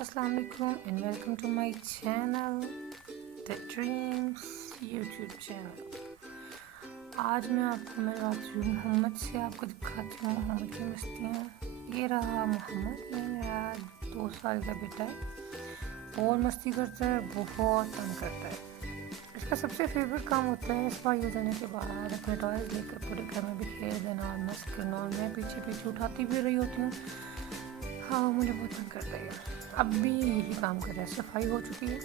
अस्सलाम वालेकुम and welcome to my channel the dreams YouTube channel. आज मैं आपको मिलवाती हूँ मोहम्मद से, आपको दिखाती हूँ मोहम्मद की मस्तियाँ। ये रहा मोहम्मद, ये मेरा 2 साल का बेटा है। बहुत मस्ती करता है, बहुत तंग करता है। इसका सबसे फेवरेट काम होता है स्पा यूज होने के बाद अपने टॉयज लेकर पूरे घर में भी खेल देना और मस्त करना, और मैं पीछे पीछे उठाती भी रही होती हूँ। हाँ, मुझे बहुत तंग करता है। अब भी यही काम कर रहा है। सफाई हो चुकी है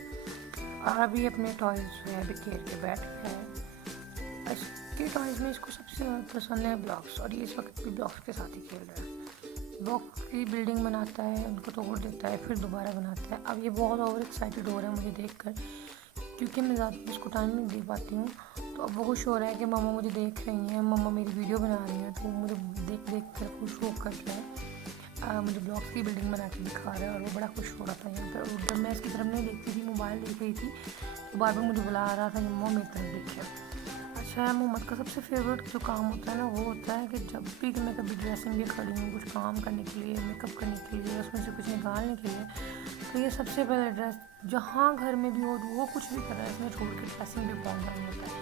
और अभी अपने टॉयज जो है बिखेर के बैठ गया है। इसके टॉयज में इसको सबसे ज़्यादा पसंद है ब्लॉक्स, और ये इस वक्त भी ब्लॉक्स के साथ ही खेल रहा है। ब्लॉक की बिल्डिंग बनाता है, उनको तोड़ देता है, फिर दोबारा बनाता है। अब ये बहुत ओवर एक्साइटेड हो रहा है मुझे देखकर, क्योंकि मैं ज़्यादा उसको टाइम नहीं दे पाती हूँ। तो अब वो खुश हो रहा है कि मम्मा मुझे देख रही हैं, मम्मा मेरी वीडियो बना रही हैं, तो मुझे देख देख कर खुश होकर जो है मुझे ब्लॉक्स की बिल्डिंग बना के दिखा रहा है, और वो बड़ा खुश हो रहा था यहाँ पर। और जब मैं इसकी तरफ नहीं देखती थी, मोबाइल देख रही थी, तो बार बार मुझे बुला रहा था कि मम्मा मेरी तरफ देखिए। अच्छा, मोहम्मद का सबसे फेवरेट जो काम होता है ना, वो होता है कि जब भी मैं कभी ड्रेसिंग भी खड़ी हूँ कुछ काम करने के लिए, मेकअप करने के लिए, उसमें से कुछ निकालने के लिए, तो ये सबसे पहले ड्रेस जहाँ घर में भी हो वो कुछ भी कर रहा है इसमें छोड़ के ड्रेसिंग भी पहुँच रहा होता है।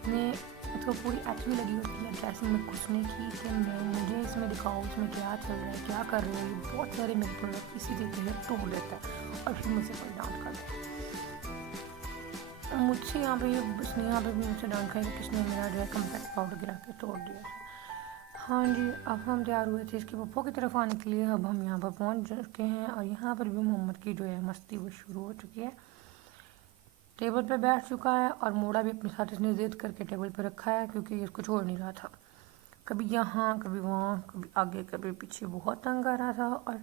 इतने तो पूरी एक्टिंग लगी होती है ड्रेसिंग में घुसने की कि मुझे इसमें दिखाओ इसमें क्या चल रहा है, क्या कर रहे हो। बहुत सारे मेरे प्रोडक्ट इसी तरीके से तोड़ देता है और फिर मुझसे कोई डांट करता है। मुझसे यहाँ पे उसने यहाँ पे भी मुझसे डांट खाई कि किसने मेरा जो है कम्पैक्ट पाउडर गिरा के तोड़ दिया था। हाँ जी, अब हम तैयार हुए थे इसके पप्पो की तरफ आने के लिए। अब हम यहाँ पर पहुँच चुके हैं और यहाँ पर भी मोहम्मद की जो है मस्ती वो शुरू हो चुकी है। टेबल पर बैठ चुका है और मोड़ा भी अपने साथ इसने ज़िद करके टेबल पर रखा है, क्योंकि इसको छोड़ नहीं रहा था। कभी यहाँ कभी वहाँ, कभी आगे कभी पीछे, बहुत तंग कर रहा था और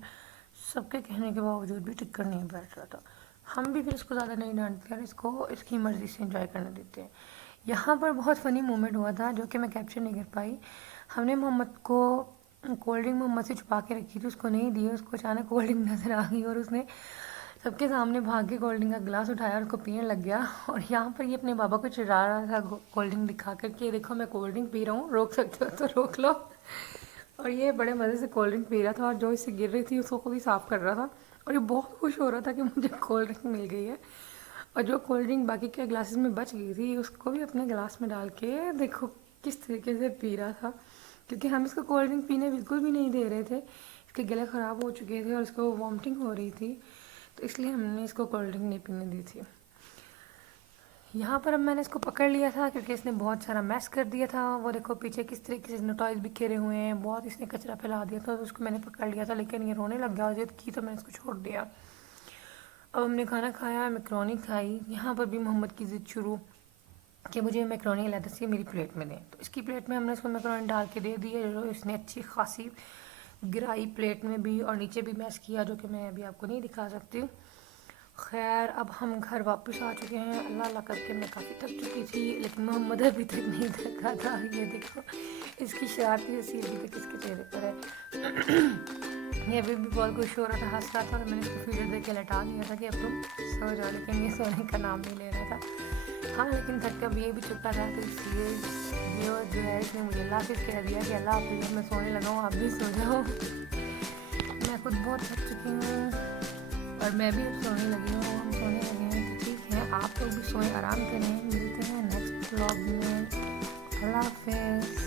सबके कहने के बावजूद भी टिक कर नहीं बैठ रहा था। हम भी फिर इसको ज़्यादा नहीं डांटते और इसको इसकी मर्ज़ी से एंजॉय करने देते हैं। यहाँ पर बहुत फ़नी मोमेंट हुआ था जो कि मैं कैप्चर नहीं कर पाई। हमने मोहम्मद को कोल्ड ड्रिंक मोहम्मद से छुपा के रखी थी, उसको नहीं दी। उसको अचानक कोल्ड ड्रिंक नज़र आ गई और उसने सबके सामने भाग के कोल्ड ड्रिंक का गिलास उठाया और उसको पीने लग गया। और यहाँ पर ये अपने बाबा को चिढ़ा रहा था कोल्ड ड्रिंक दिखा कर कि देखो मैं कोल्ड ड्रिंक पी रहा हूँ, रोक सकते हो तो रोक लो। और ये बड़े मज़े से कोल्ड ड्रिंक पी रहा था और जो इससे गिर रही थी उसको खुद ही साफ़ कर रहा था। और ये बहुत खुश हो रहा था कि मुझे कोल्ड ड्रिंक मिल गई है। और जो कोल्ड ड्रिंक बाकी के ग्लासेस में बच गई थी उसको भी अपने गिलास में डाल के देखो किस तरीके से पी रहा था, क्योंकि हम इसको कोल्ड ड्रिंक पीने बिल्कुल भी नहीं दे रहे थे। इसके गले ख़राब हो चुके थे और इसको वॉमिटिंग हो रही थी, तो इसलिए हमने इसको कोल्ड ड्रिंक नहीं पीने दी थी। यहाँ पर अब मैंने इसको पकड़ लिया था क्योंकि इसने बहुत सारा मैस कर दिया था। वो देखो पीछे किस तरीके से इसने टॉयज बिखेरे हुए हैं, बहुत इसने कचरा फैला दिया था, तो उसको मैंने पकड़ लिया था, लेकिन ये रोने लग गया, जिद की तो मैंने इसको छोड़ दिया। अब हमने खाना खाया, मैक्रोनी खाई। यहाँ पर भी मोहम्मद की ज़िद शुरू कि मुझे मैक्रोनी अलग से मेरी प्लेट में दें, तो इसकी प्लेट में हमने इसको मैक्रोनी डाल के दे दी है, जो इसने अच्छी खासी गिराई प्लेट में भी और नीचे भी मैश किया, जो कि मैं अभी आपको नहीं दिखा सकती। खैर, अब हम घर वापस आ चुके हैं। अल्लाह अल्लाह करके मैं काफ़ी थक चुकी थी, लेकिन मोहम्मद अभी तक नहीं थका था। ये देखो इसकी शरारती हंसी अभी तक इसके चेहरे पर है। ये अभी भी बहुत खुश हो रहा था, हंस रहा था, और मैंने इसको फीडर दे के लटा दिया था कि अब तुम सो जाओ, लेकिन ये सोने का नाम नहीं ले रहा था। हाँ, लेकिन थक कर ये भी चुका था, तो इसलिए ये जो है इसने मुझे अल्लाह हाफिज़ कह दिया कि अल्लाह हाफिज़, मैं सोने लगा हूँ, आप भी सो जाओ। मैं खुद बहुत थक चुकी हूँ और मैं भी अब सोने लगी हूँ, हम सोने लगे हैं, तो ठीक है, आप लोग भी सोएं, आराम करें। मिलते हैं नेक्स्ट व्लॉग में। अल्लाह हाफ़िज़।